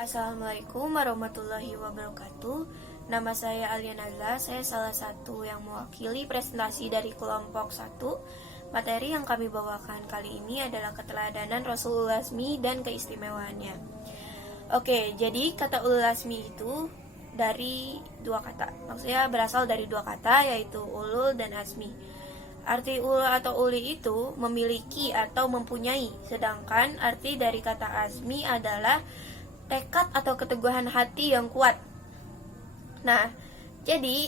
Assalamualaikum warahmatullahi wabarakatuh. Nama saya Alia Nazla. Saya salah satu yang mewakili presentasi dari kelompok 1. Materi yang kami bawakan kali ini adalah keteladanan Rasul Ulul Azmi dan keistimewaannya. Oke, jadi kata Ulul Azmi itu dari dua kata. Maksudnya berasal dari dua kata, yaitu ulul dan azmi. Arti ulul atau uli itu memiliki atau mempunyai, sedangkan arti dari kata azmi adalah tekad atau keteguhan hati yang kuat. Nah, jadi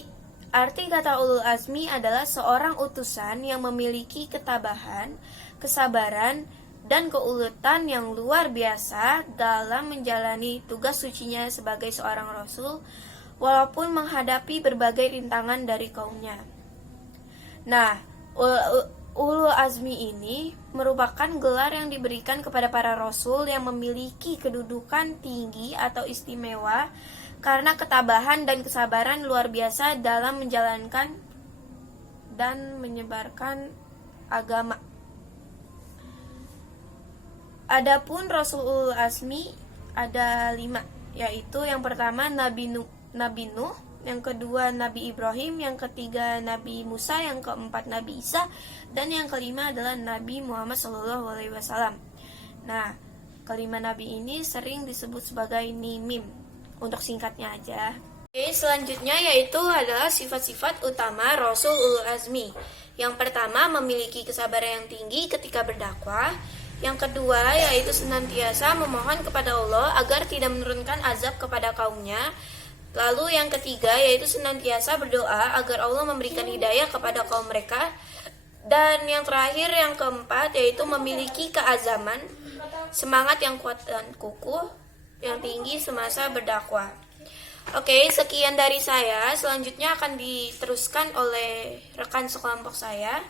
arti kata ulul azmi adalah seorang utusan yang memiliki ketabahan, kesabaran, dan keulutan yang luar biasa dalam menjalani tugas sucinya sebagai seorang rasul, walaupun menghadapi berbagai rintangan dari kaumnya. Nah, Ulul Azmi ini merupakan gelar yang diberikan kepada para rasul yang memiliki kedudukan tinggi atau istimewa karena ketabahan dan kesabaran luar biasa dalam menjalankan dan menyebarkan agama. Adapun Rasul Ulul Azmi ada 5, yaitu yang pertama Nabi Nuh, yang kedua Nabi Ibrahim, yang ketiga Nabi Musa, yang keempat Nabi Isa, dan yang kelima adalah Nabi Muhammad SAW. Nah, kelima Nabi ini sering disebut sebagai Nimim, untuk singkatnya aja. Oke, selanjutnya yaitu adalah sifat-sifat utama Rasul Ulul Azmi. Yang pertama, memiliki kesabaran yang tinggi ketika berdakwah. Yang kedua, yaitu senantiasa memohon kepada Allah agar tidak menurunkan azab kepada kaumnya. Lalu yang ketiga yaitu senantiasa berdoa agar Allah memberikan hidayah kepada kaum mereka. Dan yang terakhir, yang keempat, yaitu memiliki keazaman, semangat yang kuat dan kukuh, yang tinggi semasa berdakwah. Oke, sekian dari saya. Selanjutnya akan diteruskan oleh rekan sekelompok saya.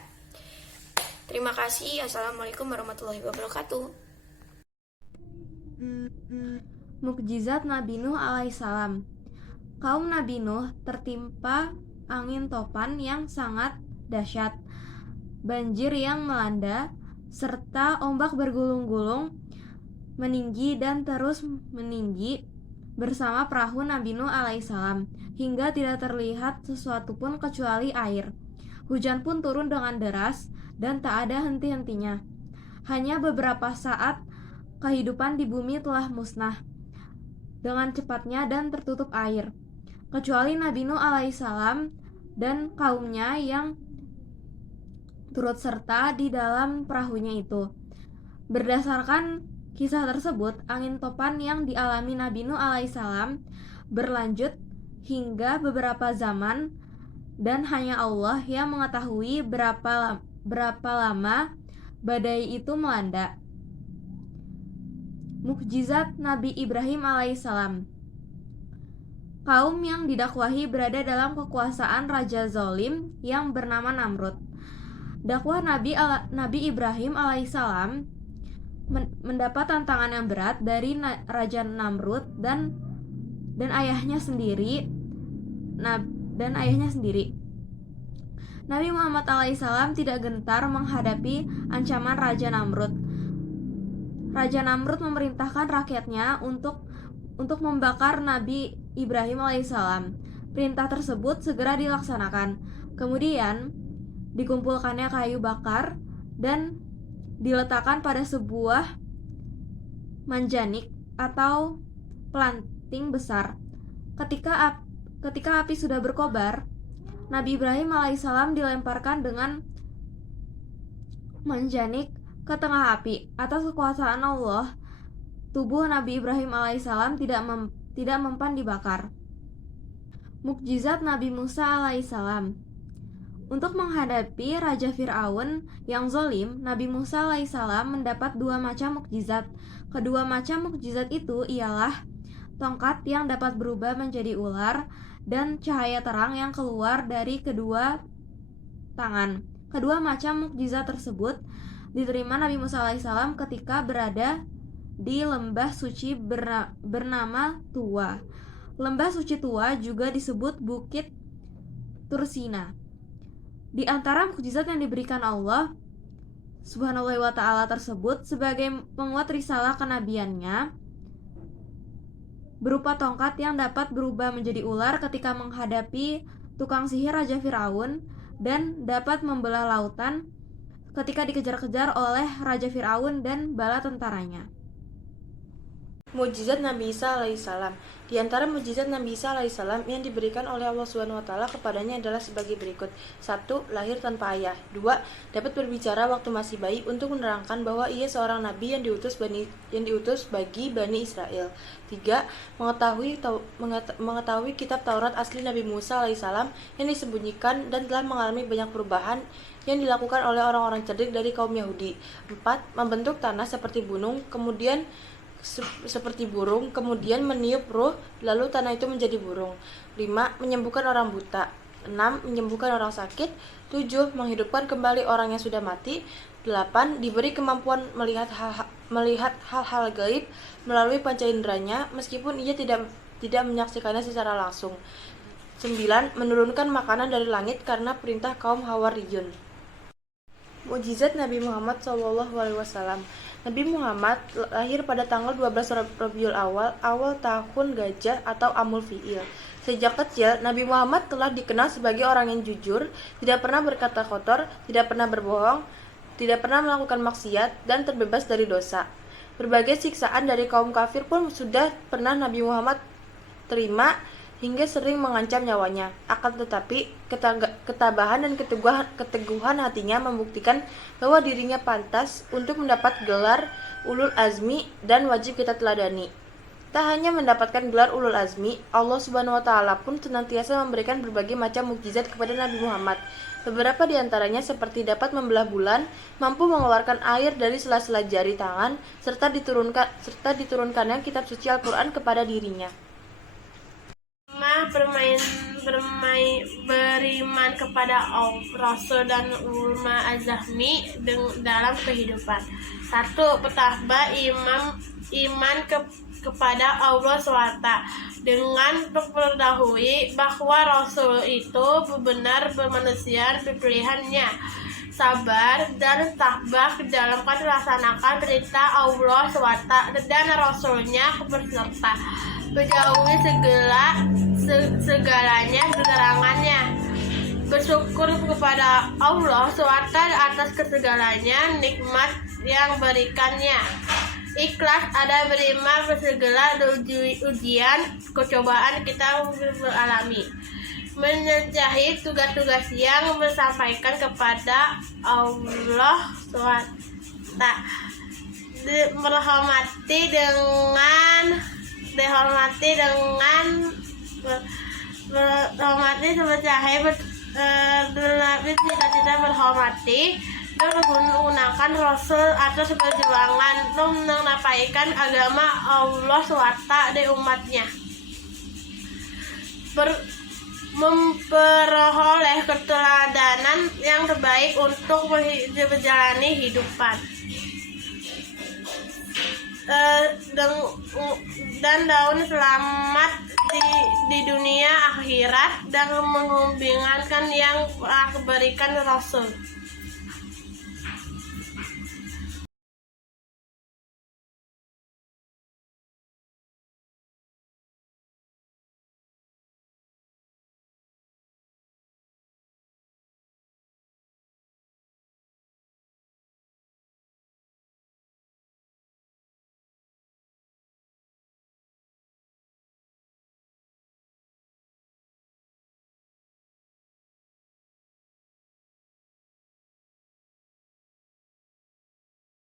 Terima kasih. Assalamualaikum warahmatullahi wabarakatuh. Mukjizat Nabi Nuh alaihissalam. Kaum Nabi Nuh tertimpa angin topan yang sangat dahsyat, banjir yang melanda, serta ombak bergulung-gulung meninggi dan terus meninggi bersama perahu Nabi Nuh alaihissalam, hingga tidak terlihat sesuatu pun kecuali air. Hujan pun turun dengan deras dan tak ada henti-hentinya. Hanya beberapa saat kehidupan di bumi telah musnah dengan cepatnya dan tertutup air, kecuali Nabi Nuh alaihissalam dan kaumnya yang turut serta di dalam perahunya itu. Berdasarkan kisah tersebut, angin topan yang dialami Nabi Nuh alaihissalam berlanjut hingga beberapa zaman, dan hanya Allah yang mengetahui berapa lama badai itu melanda. Mukjizat Nabi Ibrahim alaihissalam. Kaum yang didakwahi berada dalam kekuasaan raja zalim yang bernama Namrud. Dakwah Nabi Ibrahim alaihissalam mendapat tantangan yang berat dari Raja Namrud dan ayahnya sendiri. Nabi Muhammad alaihissalam tidak gentar menghadapi ancaman Raja Namrud. Raja Namrud memerintahkan rakyatnya untuk membakar Nabi Ibrahim alaihissalam. Perintah tersebut segera dilaksanakan. Kemudian dikumpulkannya kayu bakar dan diletakkan pada sebuah manjanik atau pelanting besar. Ketika api sudah berkobar, Nabi Ibrahim alaihissalam dilemparkan dengan manjanik ke tengah api. Atas kekuasaan Allah, tubuh Nabi Ibrahim alaihissalam tidak mempan dibakar. Mukjizat Nabi Musa alaihissalam. Untuk menghadapi Raja Fir'aun yang zalim, Nabi Musa alaihissalam mendapat 2 macam mukjizat. Kedua macam mukjizat itu ialah tongkat yang dapat berubah menjadi ular dan cahaya terang yang keluar dari kedua tangan. Kedua macam mukjizat tersebut diterima Nabi Musa alaihissalam ketika berada di lembah suci bernama Tuwa. Lembah suci Tuwa juga disebut Bukit Tursina. Di antara mukjizat yang diberikan Allah Subhanahu wa ta'ala tersebut sebagai penguat risalah kenabiannya berupa tongkat yang dapat berubah menjadi ular ketika menghadapi tukang sihir Raja Firaun, dan dapat membelah lautan ketika dikejar-kejar oleh Raja Firaun dan bala tentaranya. Mukjizat Nabi Isa alaihissalam. Di antara mukjizat Nabi Isa alaihissalam yang diberikan oleh Allah Subhanahu wa taala kepadanya adalah sebagai berikut. 1. Lahir tanpa ayah. 2. Dapat berbicara waktu masih bayi untuk menerangkan bahwa ia seorang nabi yang diutus bagi Bani Israel. 3. Mengetahui kitab Taurat asli Nabi Musa alaihissalam yang disembunyikan dan telah mengalami banyak perubahan yang dilakukan oleh orang-orang cerdik dari kaum Yahudi. 4. Membentuk tanah seperti burung, kemudian meniup ruh, lalu tanah itu menjadi burung. 5. Menyembuhkan orang buta. 6. Menyembuhkan orang sakit. 7. Menghidupkan kembali orang yang sudah mati. 8. Diberi kemampuan melihat hal-hal gaib melalui panca inderanya, meskipun ia tidak menyaksikannya secara langsung. 9. Menurunkan makanan dari langit karena perintah kaum Hawariyun. Mukjizat Nabi Muhammad SAW. Nabi Muhammad lahir pada tanggal 12 Rabiul awal tahun Gajah atau Amul Fiil. Sejak kecil, Nabi Muhammad telah dikenal sebagai orang yang jujur, tidak pernah berkata kotor, tidak pernah berbohong, tidak pernah melakukan maksiat, dan terbebas dari dosa. Berbagai siksaan dari kaum kafir pun sudah pernah Nabi Muhammad terima, hingga sering mengancam nyawanya. Akan tetapi, ketabahan dan keteguhan hatinya membuktikan bahwa dirinya pantas untuk mendapat gelar Ulul Azmi dan wajib kita teladani. Tak hanya mendapatkan gelar Ulul Azmi, Allah Subhanahu wa taala pun senantiasa memberikan berbagai macam mukjizat kepada Nabi Muhammad. Beberapa di antaranya seperti dapat membelah bulan, mampu mengeluarkan air dari sela-sela jari tangan, serta diturunkannya kitab suci Al-Qur'an kepada dirinya. Beriman kepada Rasul dan ulama azahmi dalam kehidupan. 1. Pertama, iman kepada Allah SWT dengan mengetahui bahwa Rasul itu benar manusia pilihannya, sabar dan tabah dalam melaksanakan perintah Allah SWT dan Rasulnya berserta menjauhi segalanya gerangannya. Bersyukur kepada Allah SWT atas kesegalanya nikmat yang berikannya. Ikhlas ada beriman segala ujian kecobaan kita alami. Menjahit tugas-tugas yang disampaikan kepada Allah SWT. Menghormati cita-cita menghormati dan menggunakan Rasul atas perjuangan menyampaikan agama Allah SWT di umatnya, memperoleh keteladanan yang terbaik untuk menjalani hidupan dan daun selamat di dunia akhirat dan menghubungkan yang berikan Rasul.